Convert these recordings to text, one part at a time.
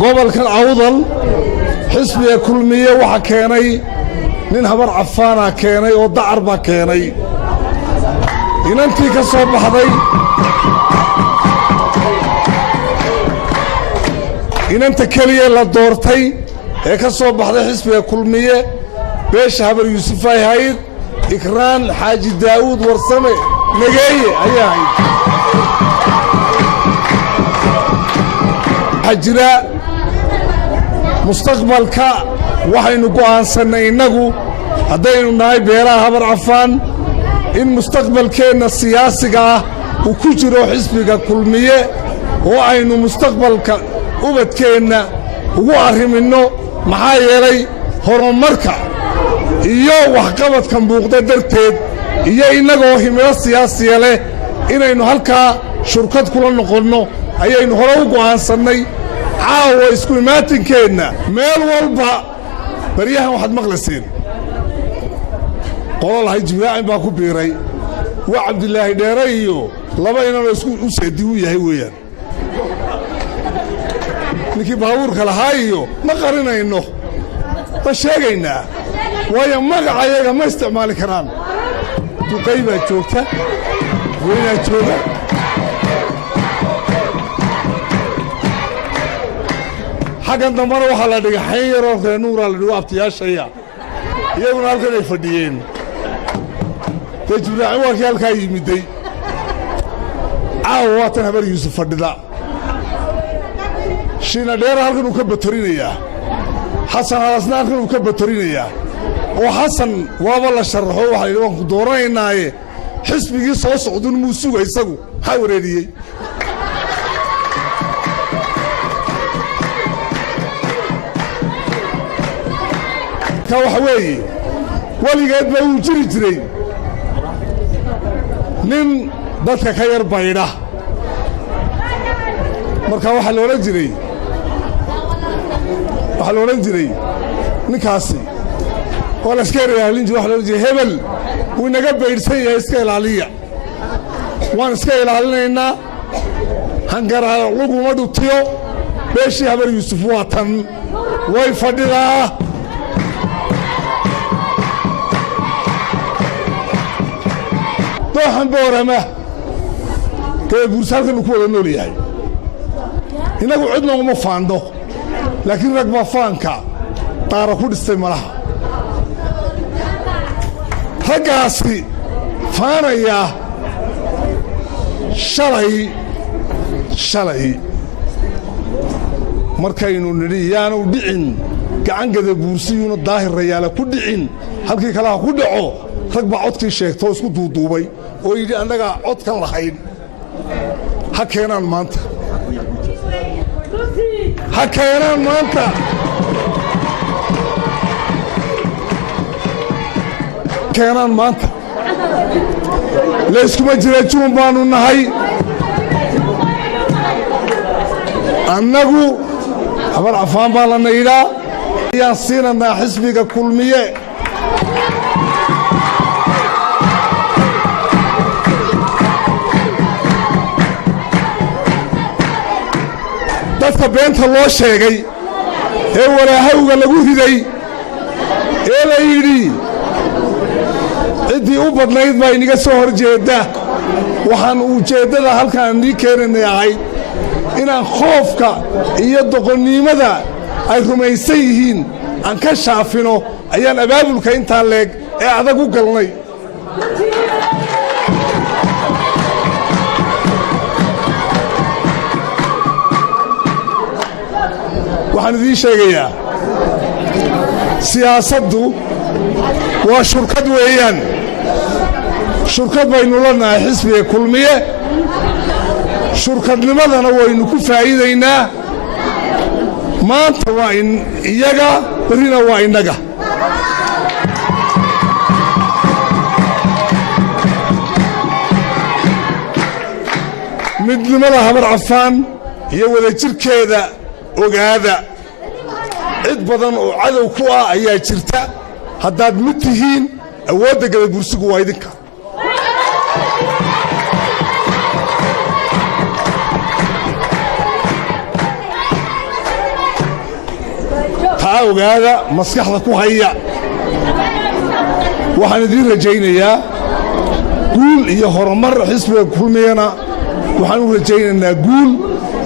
gobolkan awdal xisbiga kulmiye waxa keenay nin habar cafaana keenay oo dacar baa keenay inantii ka soo baxday inanta keliya la doortay ee ka soo baxday xisbiga kulmiye beesha habar yuusuf ay hayd ikraan xaaji daawud warsame nageeye ayaa hayd xajira mustaqbalka waxaynu go'aansannay innagu haddaynu nahay beelaha habar cafaan in mustaqbalkeenna siyaasiga ah uu ku jiro xisbiga kulmiye oo aynu mustaqbalka ubadkeenna ugu arriminno maxaa yeelay horumarka iyo waxqabadka muuqda darteed iyo innagoo himilo siyaasiya leh inaynu halkaa shurkad kula noqonno ayaynu hore u go'aansannay caawa isku imaatinkeenna meel walba baryahan waxaad maqlayseen qolo lahay jibraacin baa ku biiray waa cabdilaahi dheere iyo laba inanoo isku u seedi u yahay weeyaan ninkii baabuurka lahaa iyo ma qarinayno ma sheegaynaa waayo magacayaga ma isticmaali karaan duqay baa joogta weynaa jooga xaggan dambana waxaa la dhigay xayn yaroo reenuuraa la dhigo abtiyaashaya iyaguna halkan ay fadhiyeen dee jibraacin waa kii halkaa yimiday caawa waatan habar yuusuf fadhida shiina dheera halkan uu ka batorinayaa xasan halasna halkan uu ka batorinayaa oo xasan waaba la sharaxo waxa la yidhi waan ku dooranaynaaye xisbigii soo socdun muu suga isagu maxaa wareeriyey ka waxa weeye weligeed baa uu jiri jiray nin dadka ka yar baydha marka waxaa la odhan jiray ninkaasi oo la iska ilaalin jiray waxa la odhan jiray hebel wuu inaga baydhsan yahay iska ilaaliya waan iska ilaalinaynaa hangara laguma dhutiyo beeshii habar yuusuf waa tan way fadhidaa dooxan boorama dee buursa halkan uu ku wada nool yahay innagu cid nooguma faando laakiin rag baa faanka daara ku dhistay malaha raggaasi faanaya shalay markaynu nidhi yaanu dhicin gacangada buursiyuuna daahir rayaala ku dhicin halkii kalaha ku dhaco rag baa codkii sheegtoo isku duuduubay oo yidhi annagaa codkan lahayn ha keenaan maanta layskuma jira juun baannu nahay annagu habar cafaan baa la naydhaa ayaan siinanaa xisbiga kulmiye dadka beenta loo sheegay ee walaahawga lagu riday ee la yidhi ciddii u badnayd baa inaga soo hor jeedda waxaan ujeeddada halkaan nii keenanay ahayd inaan khoofka iyo doqonnimada ay rumaysan yihiin aan ka shaafino ayaan abaabulka intaa leeg ee adag u galnay waxaan idiin sheegayaa siyaasaddu waa shurkad weeyaan shurkad baynu la nahay xisbiga kulmiye shurkadnimadana waynu ku faa'iidaynaa maanta waa iyaga berrina waa innaga midnimada habar cafaan iyo wadajirkeeda ogaada cid badan oo cadow ku ah ayaa jirta haddaad mid tihiin awoodda gada bursigu waa idinka ogaada maskaxda ku haya waxaan idiin rajaynayaa guul iyo horumar xisbiga kulmiyana waxaan u rajaynaynaa guul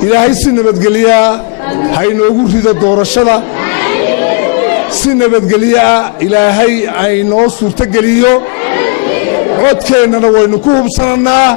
ilaahay si nabadgelyaa ha inoogu rido doorashada si nabadgelyaa ilaahay aynoo suurtogeliyo codkeennana waynu ku hubsanannaa